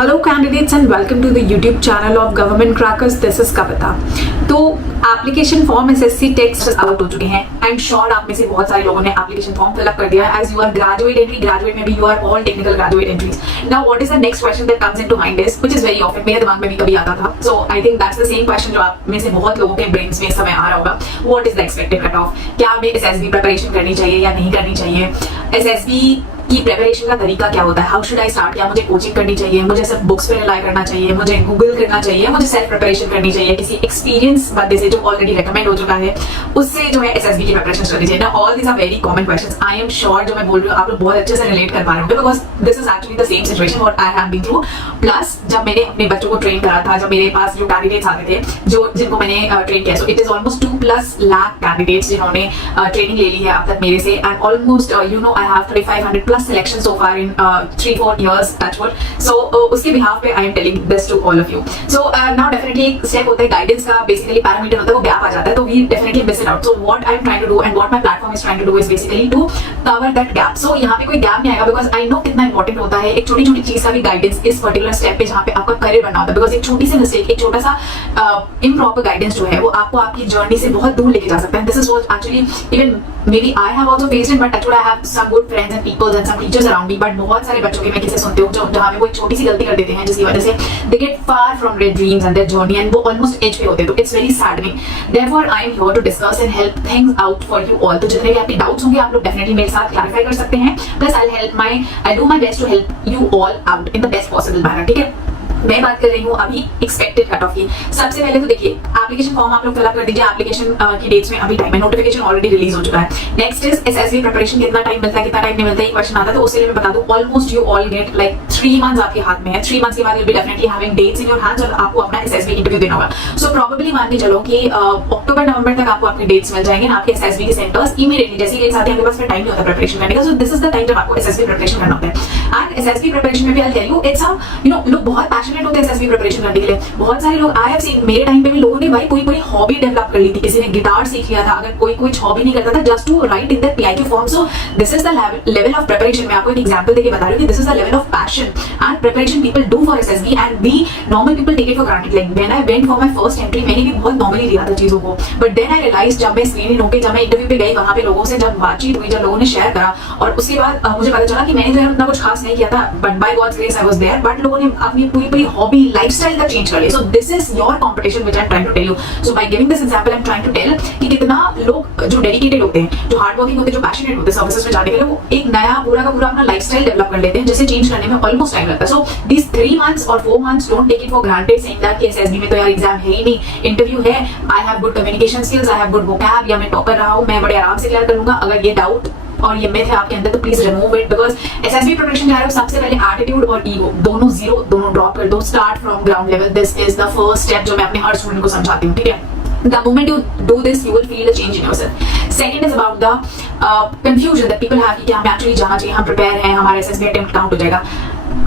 Hello candidates and welcome to the YouTube channel of Government Crackers. This is Kavita. तो application form SSC text out हो चुके हैं. आई am sure आप में से बहुत सारे लोगों ने एप्लीकेशन फॉर्म फिलअप कर दिया है. As you are graduate entry, graduate में भी you are all technical graduate entries. Now what is the next question that comes into mind is, which is very often, मेरे दिमाग में भी कभी आता था. So I think that's the same question जो आप में से बहुत लोगों के ब्रेन्स में इस समय आ रहा होगा. What is the expected cut off? क्या हमें एसएसबी प्रिपरेशन करनी चाहिए या नहीं करनी चाहिए? एसएसबी की प्रिपरेशन का तरीका क्या होता है? How should I start? क्या मुझे कोचिंग करनी चाहिए? मुझे सिर्फ बुक्स पे रिलाई करना चाहिए? मुझे गूगल करना चाहिए? मुझे सेल्फ प्रिपरेशन करनी चाहिए किसी एक्सपीरियंस बंदे से जो ऑलरेडी रेकमेंड हो चुका है उससे जो है एसएसबी की प्रिपरेशन करनी चाहिए? ना all these are very common questions. I am sure जो मैं बोल रही हूँ आप लोग बहुत अच्छे से रिलेट कर पा रहे होंगे, because this is actually the same situation what I have been through. Plus जब मैंने अपने बच्चों को ट्रेन करा था, जब मेरे पास जो कैंडिडेट्स आते थे जो जिनको मैंने ट्रेन किया, so it is almost 2+ lakh candidates जिन्होंने ट्रेनिंग ले ली है अब तक मेरे से. And almost you know I have 3500+ selection so far in 3-4 years, touch wood. So उसके behalf पे I am telling this to all of you. So now definitely एक step होता है guidance का, basically parameter होता है, वो gap आ जाता है, तो we definitely miss it out. So what I am trying to do and what my platform is trying to do is basically to cover that gap. So यहाँ पे कोई gap नहीं आएगा because I know कितना important होता है एक छोटी छोटी चीज का भी guidance इस particular step पे जहाँ पे आपका करियर बनना होता है. Because एक छोटी सी mistake, एक छोटा सा improper guidance जो है वो आपको आपकी journey से बहुत दूर लेके जा सकता है. This is what actually even maybe I have also faced it, but actually I have some good friends and people and some teachers around me. But बहुत सारे बच्चों की मैं किसे सुनती हूँ जो जहाँ पे वो एक छोटी सी गलती कर देते हैं जिसकी वजह से they get far from their dreams and their journey and वो almost edge पे होते हैं. तो it's very saddening. Therefore I am here to discuss and help things out for you all. तो जितने भी आपके doubts होंगे आप लोग definitely मेरे साथ clarify कर सकते हैं. Plus I'll do my best to help you all out in the best possible manner. ठीक है, मैं बात कर रही हूँ अभी एक्सपेक्टेड कट ऑफ की. सबसे पहले तो देखिए एप्लीकेशन फॉर्म आप लोग फिलअप कर दीजिए. एप्लीकेशन की डेट्स में अभी टाइम है, नोटिफिकेशन ऑलरेडी रिलीज हो चुका है. Next is SSB preparation. कितना टाइम मिलता है, कितना टाइम नहीं मिलता है, ये क्वेश्चन आता है. तो उसके लिए मैं बता दूं almost you all get like 3 months आपके हाथ में है. 3 मंथ्स के बाद you be definitely having dates in your hands और आपको अपना एसएसबी इंटरव्यू देना होगा. सो प्रोबेबली मान के चलो कि अक्टूबर नवंबर तक आपको अपनी डेट्स मिल जाएंगे आपके एसएसबी के सेंटर्स इमीडिएटली. जैसे डेट्स आती है आपके पास फिर टाइम नहीं होता प्रिपरेशन करने का. सो दिस इज द टाइम जब आपको एसएसबी प्रिपरेशन करना होता है. एंड एसएसबी प्रिपरेशन में भी I tell you it's you know लोग बहुत पैशनेट होते हैं एसएसबी प्रिपरेशन करने के लिए. बहुत सारे लोग आई हैव सीन, मेरे टाइम पे भी लोगों ने भाई कोई हॉबी डेवलप कर ली थी. किसी ने गिटार सीख लिया था, अगर कोई हॉबी नहीं करता था just to write in that PIQ form. So this is the level of preparation. मैं आपको एक एग्जांपल देके बता रही हूं कि this is the level of passion and preparation people do for SSB and we normal people take it for granted. Like when I went for my first entry मैंने भी बहुत नॉर्मली लिया था चीजों को. बट देन आई रियलाइज जब मैं screening होके जब मैं इंटरव्यू पे गई वहां पे लोगों से जब बातचीत हुई, जब लोगों ने शेयर करा और उसके बाद मुझे पता चला कि मैंने जो है उतना कुछ खास नहीं किया था. But by God's grace I was there. But लोगों ने अपनी पूरी हॉबी लाइफस्टाइल तक चेंज कर लिया. So this is your competition which I am trying to tell you. So by giving this example I am trying to tell कि कितना लोग जो डेडिकेटेड होते हैं, जो हार्ड वर्किंग होते हैं, जो पैशनेट होते हैं सर्विसेज में जाने के लिए, वो एक नया पूरा का पूरा अपना लाइफस्टाइल डेवलप कर लेते हैं जिसे चेंज करने में ऑलमोस्ट टाइम लगता है. सो दिस 3 मंथ्स और 4 months don't take it for granted saying that कि एसएसबी में तो यार एग्जाम है ही नहीं, इंटरव्यू है, I have good communication skills, I have good vocab, या मैं टॉप कर रहा हूं, मैं बड़े आराम से क्लियर कर लूंगा. अगर ये डाउट और ये मिथ है आपके अंदर तो please remove it. Because SSB preparation जा रहे हो सबसे पहले एटीट्यूड और ईगो दोनों जीरो, दोनों ड्रॉप कर दो. Start from ground level. This is the first step जो मैं अपने हर स्टूडेंट को समझाती हूँ. ठीक है, the moment you do this you will feel a change in yourself. Second is about the confusion that people have कि क्या हमें actually जाना चाहिए, हम प्रिपेयर हैं, हमारा एसएसबी अटेम्प्ट काउंट हो जाएगा.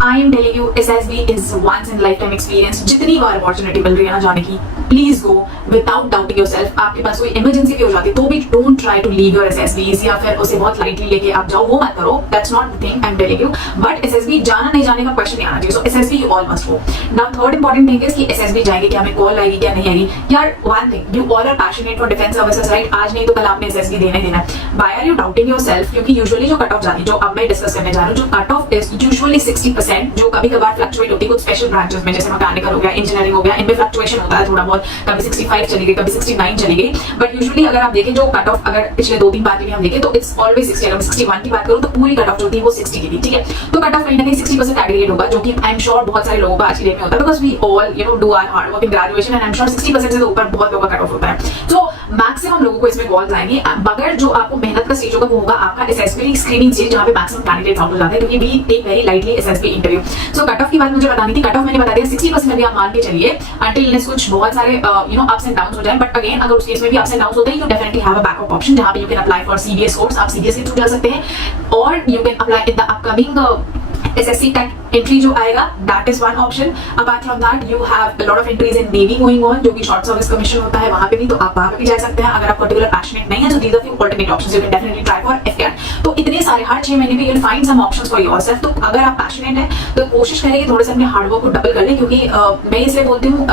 I am telling you SSB is once in lifetime experience. जितनी बार अपॉर्चुनिटी मिल रही है ना जाने की, please go without doubting yourself. आपके पास कोई इमरजेंसी भी हो जाती है तो भी don't try to leave your SSB या फिर उसे बहुत लाइटली लेके आप जाओ, वो मत करो. That's not the thing I am telling you. But SSB जाना नहीं जाने का क्वेश्चन नहीं आना चाहिए. So SSB you all must go. Now third important thing is कि एसएसबी जाएंगे, क्या हमें कॉल आएगी क्या नहीं आएगी. यार one thing, you all are passionate for defence services right. आज नहीं तो कल आपने एसएसबी देना ही देना. Why are you doubting yourself? क्योंकि यूजुअली जो कट ऑफ जाती है, जो अब मैं डिस्कस करने जा रहा हूँ, जो कट ऑफ इज यूजुअली 60%, जो कभी कभार फ्लक्चुएट होती है कुछ स्पेशल ब्रांचेस में, जैसे मैकेनिकल हो गया, इंजीनियरिंग हो गया, इनमें फ्लक्चुएशन होता है थोड़ा बहुत. कभी 65 चली गई, कभी 69 चली गई. बट यूजुअली अगर आप देखें जो कट ऑफ अगर पिछले 2-3 बार की भी हम देखें तो इट्स ऑलवेज 60. अगर 61 की बात करूं तो पूरी कट ऑफ जो थी वो 60 की थी. ठीक है, तो कट ऑफ कहीं ना कहीं 60% एग्रीगेट होगा, जो कि आई एम श्योर बहुत सारे लोगों का आज की डेट में होता है. Because we all you know do our hard work in graduation and I am sure 60% से ऊपर बहुत लोगों का कट ऑफ होता है. सो मैक्सिमम लोगों को इसमें कॉल्स आएंगे. मगर जो आपको मेहनत का स्टेज होगा वो होगा आपका एसएसबी स्क्रीनिंग स्टेज, जहां पे मैक्सिमम कैंडिडेट्स आउट हो जाते हैं क्योंकि we take very lightly SSB interview. So cut off की बात मुझे बतानी थी. कट ऑफ मैंने बता दिया 60% भी आप मान के चलिए अंटिल कुछ बहुत सारे you know ups and downs हो जाए. बट अगेन अगर उस केस में भी अप्स एंड डाउन्स होते हैं you definitely have a backup option जहां पे you can apply for CBS course. आप सीबीएस के थ्रू जा सकते हैं और you can apply in the upcoming SSC tech entry जो आएगा that is one option. Apart from that you have a lot of entries in navy going on, जो कि शॉर्ट सर्विस कमीशन होता है वहां पे भी, तो आप वहां पे भी जा सकते हैं अगर आप पर्टिकुलर पैशनेट नहीं है. तो these are few alternate options you can definitely try for AFCAT. तो इतने सारे हर 6 महीने में you will find some options for yourself. तो अगर आप पैशनेट है तो कोशिश करें थोड़े से अपने हार्डवर्क को डबल कर लें, क्योंकि मैं इसलिए बोलती हूँ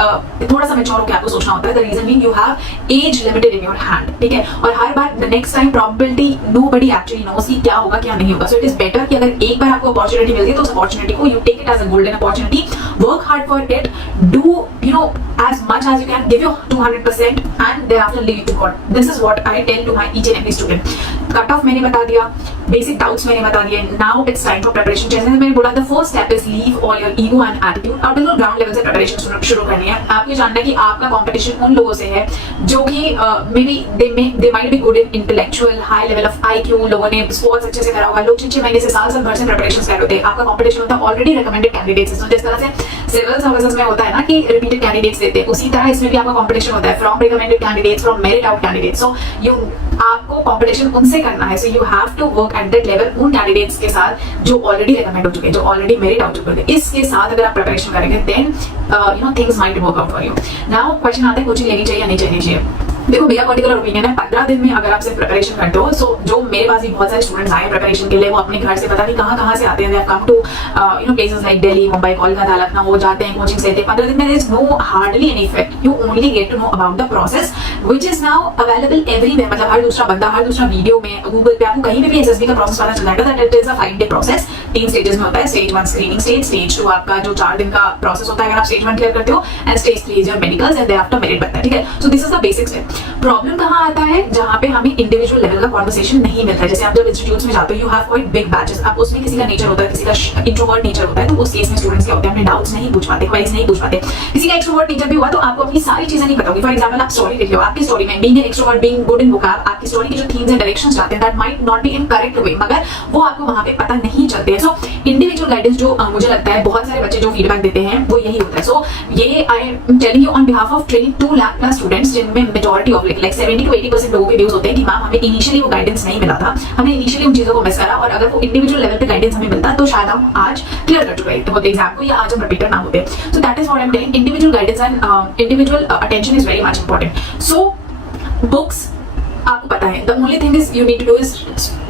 थोड़ा सा मैच्योर होकर आपको सोचना होता है. The reason being you have age limited in your hand, ठीक है. और हर बार the next time probability nobody actually knows कि क्या होगा क्या नहीं होगा. सो इट इज बेटर कि अगर एक बार आपको अपॉर्चुनिटी मिलती है तो उस अपॉर्चुनिटी को you take it as a golden opportunity, work hard for it, do you know as much as you can, give your 200% and thereafter leave it to God. This is what I tell to my each and every student. Cut off मैंने बता दिया, basic doubts मैंने बता दिए. Now it's time for preparation. जैसे मैंने बोला the first step is leave all your ego and attitude. आप बिल्कुल ग्राउंड लेवल से preparation शुरू करनी है. आपको जानना है कि आपका competition उन लोगों से है जो कि maybe they might be good in intellectual high level of IQ. लोगों ने sports अच्छे से करा होगा, लोग 6 महीने से साल भर से preparations कर रहे होते हैं. आपका competition होता है already recommended candidates. जिस तरह से सिविल सर्विसेज में होता है ना कि repeated candidates देते हैं, उसी तरह इसमें भी आपका कंपटीशन होता है from recommended candidates, from merit out candidates. So you आपको कंपटीशन उनसे करना है. So you have to work at that level उन कैंडिडेट्स के साथ जो ऑलरेडी रिकमेंड हो चुके हैं, जो ऑलरेडी मेरिट आउट चुके हैं. इसके साथ अगर आप प्रिपरेशन करेंगे then you know things might work out for you. Now question आता है कोचिंग लेनी चाहिए या नहीं चाहिए चाहिए. देखो मेरा पर्टिकुलर ओपिनियन है 15 दिन में अगर आप सिर्फ प्रिपरेशन करते हो. सो जो मेरे पास भी बहुत सारे स्टूडेंट्स आए प्रिपरेशन के लिए, वो अपने घर से पता नहीं कहाँ से आते हैं. They have come to you know places like Delhi, Mumbai, Kolkata, Lucknow, वो जाते हैं कोचिंग लेते हैं. 15 दिन में there is no hardly any effect. You only get to know about the process which is now available everywhere. मतलब हर दूसरा बंदा, हर दूसरा वीडियो में, गूगल पे आपको कहीं पे भी एसएसबी का प्रोसेस पता चल जाएगा. That it is a 5-day process. 3 stages में होता है. स्टेज 1 स्क्रीनिंग स्टेज, स्टेज 2 आपका जो 4 दिन का प्रोसेस होता है अगर आप स्टेज 1 क्लियर करते हो, and stage 3 is your medicals and thereafter merit बनता है, ठीक है. सो this is the basic step. Problem कहाँ आता है जहाँ पे हमें इंडिविजुअल लेवल का कॉन्वर्सेशन नहीं मिलता है. जैसे आप जब इंस्टीट्यूट्स में जाते हो, you have quite big batches. आप उसमें किसी का नेचर होता है, किसी का इंट्रोवर्ट नेचर होता है, तो उस केस में स्टूडेंट्स क्या होते हैं, अपने डाउट्स नहीं पूछ पाते, क्वेरीज नहीं पूछ पाते. किसी का एक्सट्रोवर्ट नेचर भी हुआ तो आपको अपनी सारी चीजें नहीं पता होगी. फॉर एग्जांपल आप स्टोरी लिख लो, आपकी स्टोरी में being an extrovert, being good in vocab, आपकी स्टोरी की जो थीम्स एंड डायरेक्शंस जाते हैं that might not be in correct way, मगर वो आपको वहां पे पता नहीं चलते हैं. सो इंडिविजुअल गाइडेंस जो मुझे लगता है बहुत सारे बच्चे जो फीडबैक देते हैं वो यही होता है. सो ये आई am telling you on behalf of training 2 lakh plus students, जिनमें मेजॉरिटी ऑफ लाइक 70 to 80% लोगों के व्यूज होते हैं कि मैम हमें इनिशियली वो गाइडेंस नहीं मिला था, हमने इनिशियली उन चीजों को मिस करा, और अगर वो इंडिविजुअल लेवल पे गाइडेंस हमें मिलता तो शायद हम आज क्लियर कर चुके होते एग्जाम को, या आज हम रिपीटर ना होते. So that is what I am telling. Individual guidance and individual attention is very much important. So books आपको पता है, the only thing is you need to do is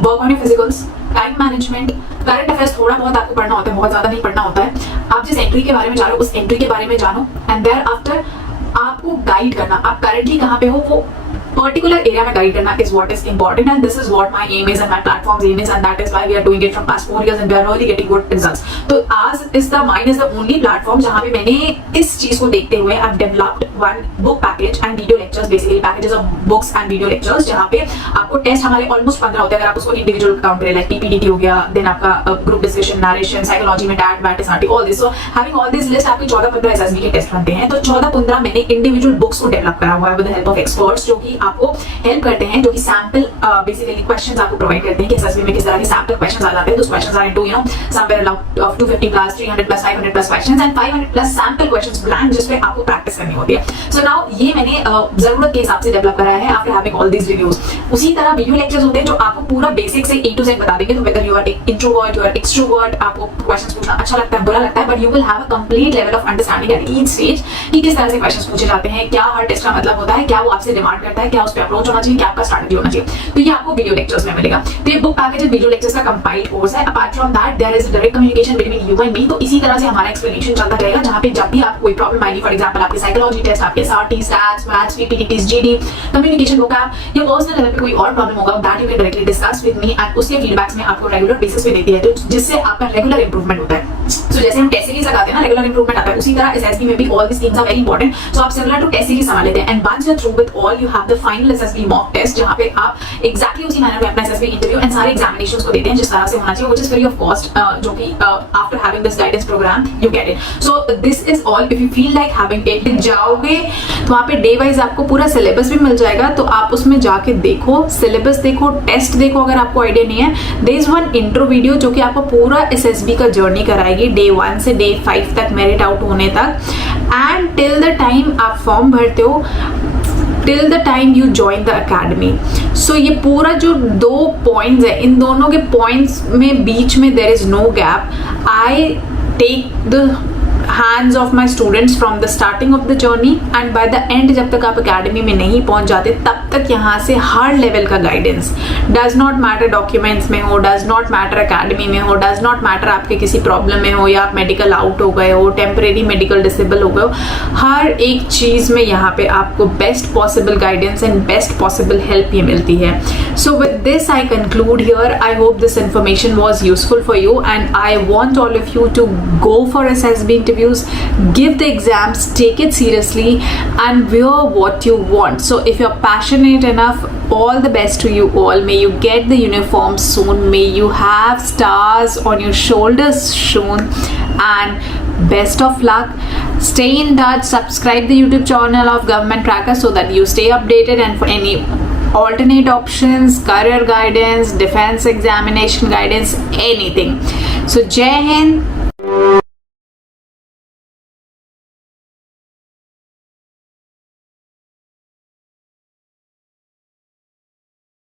work on your physicals, time management, current affairs थोड़ा बहुत आपको पढ़ना होता है, बहुत ज्यादा नहीं पढ़ना होता है. आप जिस एंट्री के बारे में जानो उस एंट्री के बारे में जानो, एंड देयर आफ्टर आपको गाइड करना, आप करंटली कहाँ पे हो वो पर्टिकुलर एरिया में गाइड करना is what is important, and this is what my aim is and my platform's aim is, and that is why we are doing it from past 4 years and we are really getting good results. तो आज is the only platform जहाँ पे मैंने इस चीज को देखते हुए I've developed one book package and video lectures, basically packages of books and video lectures, जहाँ पे आपको टेस्ट हमारे ऑलमोस्ट 15 होते हैं अगर आप उसको इंडिविजुअल काउंट करें, लाइक पीपीडीटी हो गया, देन आपका ग्रुप डिस्कशन, नरेशन, साइकोलॉजी में TAT, WAT, SRT, all this. So having all this list आपके 14-15 एसएसबी के टेस्ट बनते हैं. तो 14-15 मैंने इंडिविजुअल बुक्स को डेवलप करा हुआ है with the help of experts, जो कि आपको हेल्प करते हैं, जो कि सैंपल बेसिकली क्वेश्चंस आपको प्रोवाइड करते हैं कि एसएसबी में किस तरह के सैंपल क्वेश्चंस आ जाते हैं. तो questions are into you know somewhere around 250 plus, 300 plus, 500 plus questions and 500 plus sample questions blank, जिस पे आपको प्रैक्टिस करनी होती है. सो नाउ ये मैंने जरूरत के हिसाब से डेवलप कराया है after having all these videos. उसी तरह वीडियो लेक्चर्स होते हैं जो आपको पूरा बेसिक से A to Z बता देंगे. तो whether you are introvert, you are extrovert, आपको क्वेश्चंस पूछना अच्छा लगता है, बुरा लगता है, but you will have a complete level of understanding at each stage कि किस तरह से क्वेश्चंस पूछे जाते हैं, क्या हर टेस्ट का मतलब होता है, क्या वो आपसे डिमांड करता है, क्या उस पर अप्रोच होना चाहिए, क्या आपका स्ट्रैटेजी होना चाहिए. तो ये आपको वीडियो लेक्चर्स में मिलेगा. तो ये बुक पैकेज वीडियो लेक्चर्स का कंपाइल्ड कोर्स है. Apart from that there is direct communication between you and me. तो इसी तरह से हमारा एक्सप्लेनेशन चलता रहेगा, जहां पे जब भी आपको कोई प्रॉब्लम आएगी, फॉर एग्जांपल आपके साइकोलॉजी टेस्ट, आपके SRT, stats, maths, PPDTs, GD, communication vocab या पर्सनल लेवल पे कोई और प्रॉब्लम होगा, that you can directly discuss with me, and उसके फीडबैक्स में आपको रेगुलर बेसिस पे देती है, तो जिससे आपका रेगुलर इंप्रूवमेंट होता है. सो जैसे हम टेस्ट सीरीज लगाते हैं ना, रेगुलर इंप्रूवमेंट आता है, उसी तरह एसएसबी में भी all this things are very important. So आप सिमिलर टू टेस्ट सीरीज समझ लेते हैं, and once you are through with all, you have the final SSB mock test, जहां पे आप एग्जैक्टली उसी मैनर में अपना एसएसबी इंटरव्यू एंड सारे एग्जामिनेशंस को देते हैं जिस तरह से होना चाहिए, which is free of cost, जो कि after having this guidance program you get it. So this is all. If you feel like having it, जाओगे तो वहां पे डे वाइज आपको पूरा सिलेबस भी मिल जाएगा, तो आप उसमें जाके देखो, सिलेबस देखो, टेस्ट देखो अगर आपको आइडिया नहीं है. There is one intro video जो कि आपको पूरा एसएसबी का जर्नी कराएगी, डे 1 से डे 5 तक, मेरिट आउट होने तक, एंड टिल द टाइम आप फॉर्म भरते हो, till the time you join the academy. So ये पूरा जो 2 पॉइंट्स है, इन दोनों के पॉइंट्स में बीच में there is no gap. I take the hands of my students from the starting of the journey and by the end, जब तक आप academy में नहीं पहुंच जाते तब तक यहाँ से हर लेवल का guidance, does not matter documents में हो, does not matter academy में हो, does not matter आपके किसी प्रॉब्लम में हो या आप मेडिकल आउट हो गए हो, टेम्परेरी मेडिकल डिसेबल हो गए हो, हर एक चीज़ में यहाँ पे आपको best possible guidance and best possible help ये मिलती है. So with this I conclude here. I hope this information was useful for you and I want all of you to go for SSB interviews, give the exams, take it seriously and wear what you want. So if you're passionate enough, all the best to you all. May you get the uniform soon, may you have stars on your shoulders soon and best of luck. Stay in touch, subscribe the YouTube channel of Government Cracker so that you stay updated and for any alternate options, career guidance, defense examination guidance, anything. So Jai Hind.